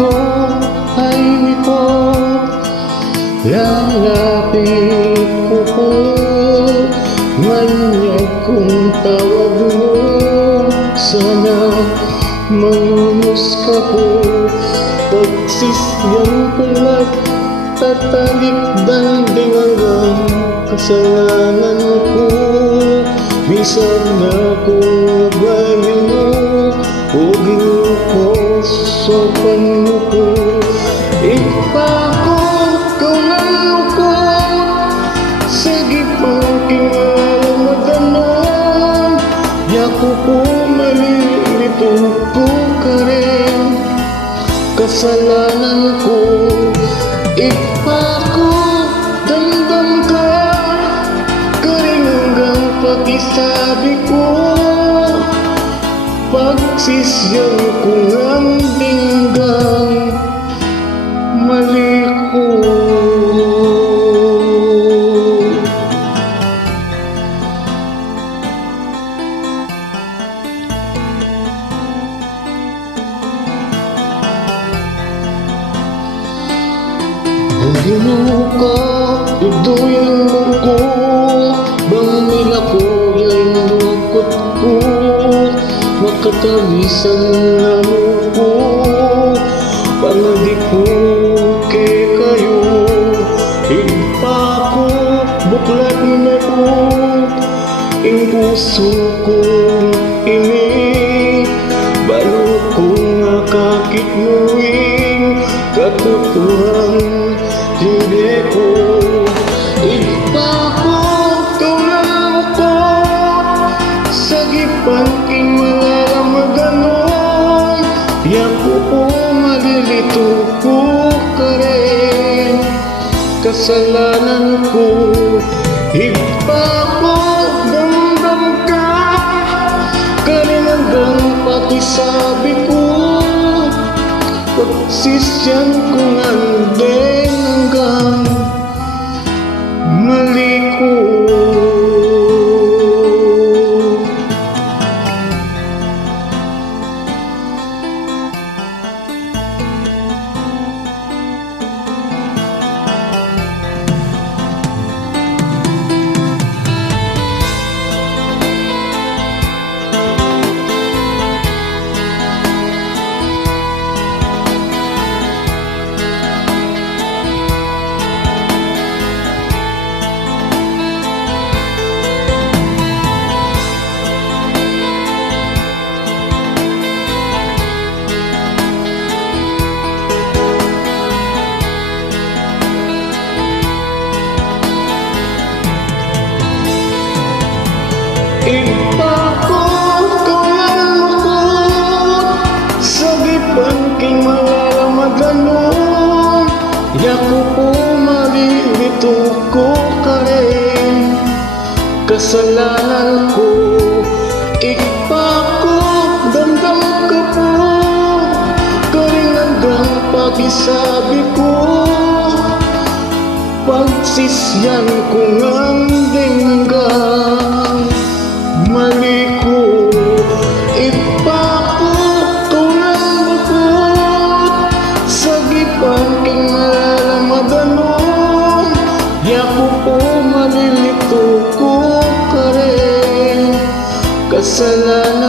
ko ay ito, lalapit ko po, manyag kong tawag mo. Sana mangunos ka po, pagsisyan ko lang, tatalikdan din hanggang kasalanan ko. Minsan akong nabayan mo, hugin ko sa panyo ko. Ipakot ko ng lukot, sige pang kinalaman mo. Yaku po malilito ko ka rin, kasalanan ko. Ipakot, damdam ka, karing hanggang pakisabi ko. Pagsisyan ko ng dinggang mali ko. Ginuka, iduyan mo ko, bang nila ko yung lungkot ko. Makatawisan na mo ko, panadi ko kay kayo. Igpa ko, buklat na po, ang puso kong ini. Balo kong nakakit mo'ing katutuhan. Hindi ko ipakot ko lang ko, sagipan king mga maganon. Yaku po malilito ko ka rin, kasalanan ko. Ipakot, damdam ka, karin hanggang pakisabi ko. Pagsisyan ko ngandeng hanggang mali ko. Ipakot ko lang lukot, sagipan king mga maganon. Yaku po malilito ko ka rin, kasalanan ko. Ipakot, damdam ka po, karing hanggang pakisabi ko. Pagsisyan ko ng dinggang mali ko. Ipakot ko ng bukod, sagipan king malamadanon. Yaku po malilito ko ka rin, kasalanan